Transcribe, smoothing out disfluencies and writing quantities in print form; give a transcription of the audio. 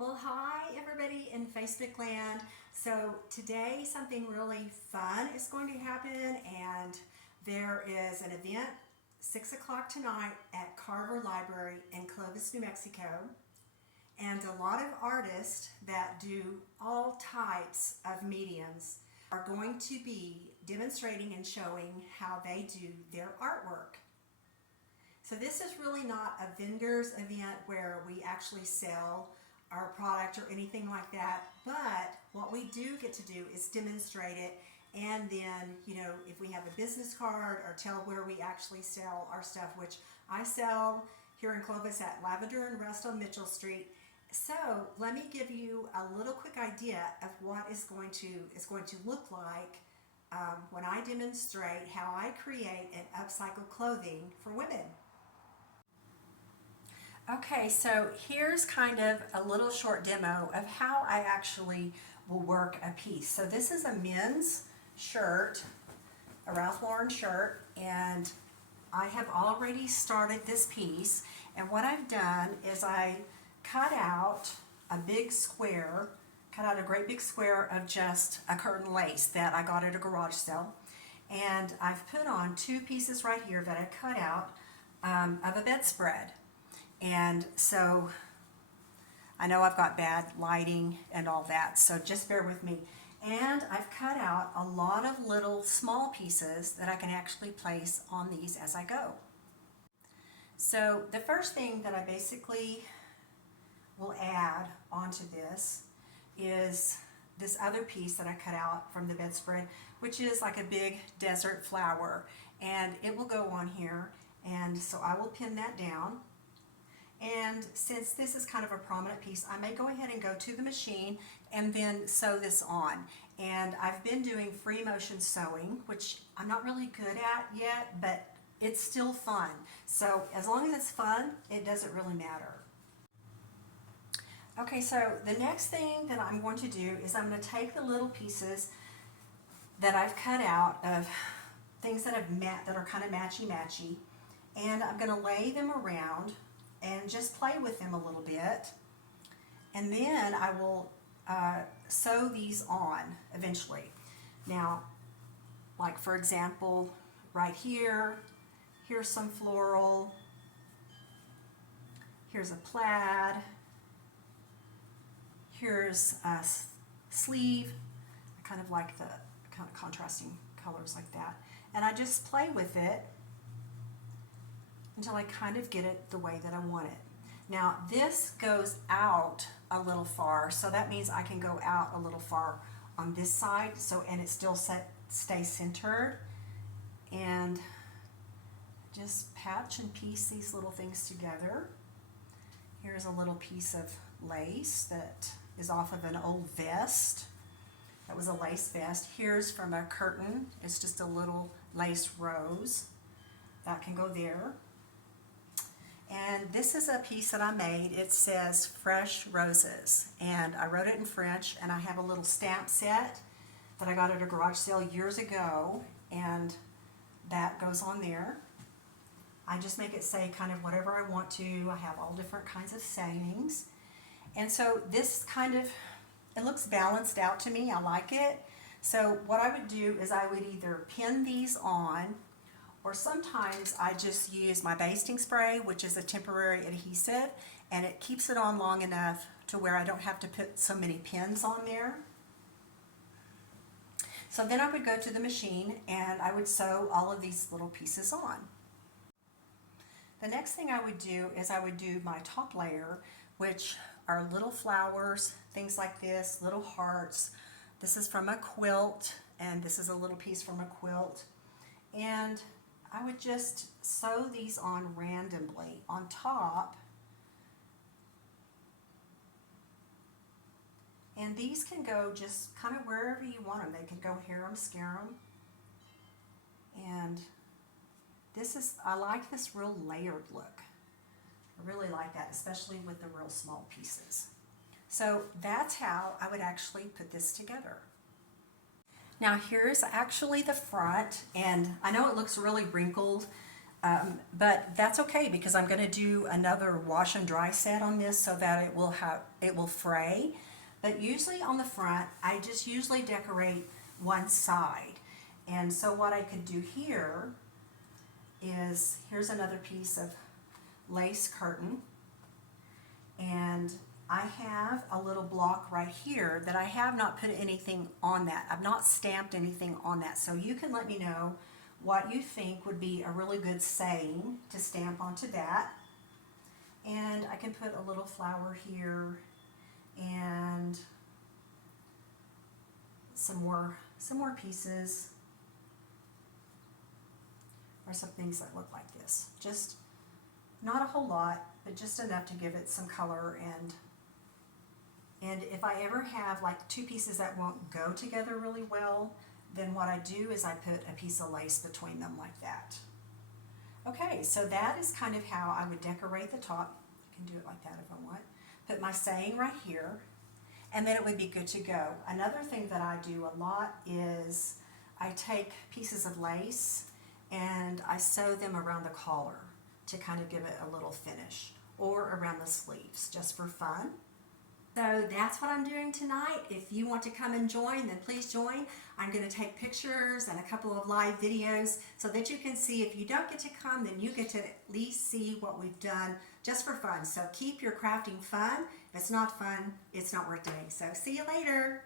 Well, hi everybody in Facebook land. So today something really fun is going to happen, and there is an event 6 o'clock tonight at Carver Library in Clovis, New Mexico. And a lot of artists that do all types of mediums are going to be demonstrating and showing how they do their artwork. So this is really not a vendor's event where we actually sell our product or anything like that, but what we do get to do is demonstrate it, and then, if we have a business card or tell where we actually sell our stuff, which I sell here in Clovis at Lavender and Rust on Mitchell Street. So let me give you a little quick idea of what is going to look like when I demonstrate how I create an upcycle clothing for women. Okay, so here's kind of a little short demo of how I actually will work a piece. So this is a men's shirt, a Ralph Lauren shirt, and I have already started this piece. And what I've done is I cut out a great big square of just a curtain lace that I got at a garage sale. And I've put on two pieces right here that I cut out of a bedspread. And so I know I've got bad lighting and all that, so just bear with me. And I've cut out a lot of little small pieces that I can actually place on these as I go. So the first thing that I basically will add onto this is this other piece that I cut out from the bedspread, which is like a big desert flower, and it will go on here. And so I will pin that down. And since this is kind of a prominent piece, I may go ahead and go to the machine and then sew this on. And I've been doing free motion sewing, which I'm not really good at yet, but it's still fun. So as long as it's fun, it doesn't really matter. Okay, so the next thing that I'm going to do is I'm going to take the little pieces that I've cut out of things that are kind of matchy-matchy, and I'm going to lay them around and just play with them a little bit, and then I will sew these on eventually. Now, like for example, right here, here's some floral, here's a plaid, here's a sleeve. I kind of like the kind of contrasting colors like that, and I just play with it until I kind of get it the way that I want it. Now this goes out a little far, so that means I can go out a little far on this side, and it still stays centered. And just patch and piece these little things together. Here's a little piece of lace that is off of an old vest. That was a lace vest. Here's from a curtain. It's just a little lace rose. That can go there. And this is a piece that I made. It says Fresh Roses, and I wrote it in French, and I have a little stamp set that I got at a garage sale years ago, and that goes on there. I just make it say kind of whatever I want to. I have all different kinds of sayings. And so this it looks balanced out to me. I like it. So what I would do is I would either pin these on, or sometimes I just use my basting spray, which is a temporary adhesive, and it keeps it on long enough to where I don't have to put so many pins on there. So then I would go to the machine and I would sew all of these little pieces on. The next thing I would do is I would do my top layer, which are little flowers, things like this, little hearts. This is from a quilt, and this is a little piece from a quilt. And I would just sew these on randomly on top. And these can go just kind of wherever you want them. They can go harem scarum. And I like this real layered look. I really like that, especially with the real small pieces. So that's how I would actually put this together. Now here's actually the front, and I know it looks really wrinkled, But that's okay because I'm going to do another wash and dry set on this so that it will fray. But usually on the front, I just usually decorate one side. And so what I could do here is, here's another piece of lace curtain, and I have a little block right here that I have not put anything on that. I've not stamped anything on that. So you can let me know what you think would be a really good saying to stamp onto that. And I can put a little flower here and some more pieces, or some things that look like this. Just not a whole lot, but just enough to give it some color. And if I ever have like two pieces that won't go together really well, then what I do is I put a piece of lace between them like that. Okay, so that is kind of how I would decorate the top. I can do it like that if I want. Put my saying right here, and then it would be good to go. Another thing that I do a lot is I take pieces of lace and I sew them around the collar to kind of give it a little finish, or around the sleeves just for fun. So that's what I'm doing tonight. If you want to come and join, then please join. I'm going to take pictures and a couple of live videos so that you can see. If you don't get to come, then you get to at least see what we've done just for fun. So keep your crafting fun. If it's not fun, it's not worth doing. So see you later.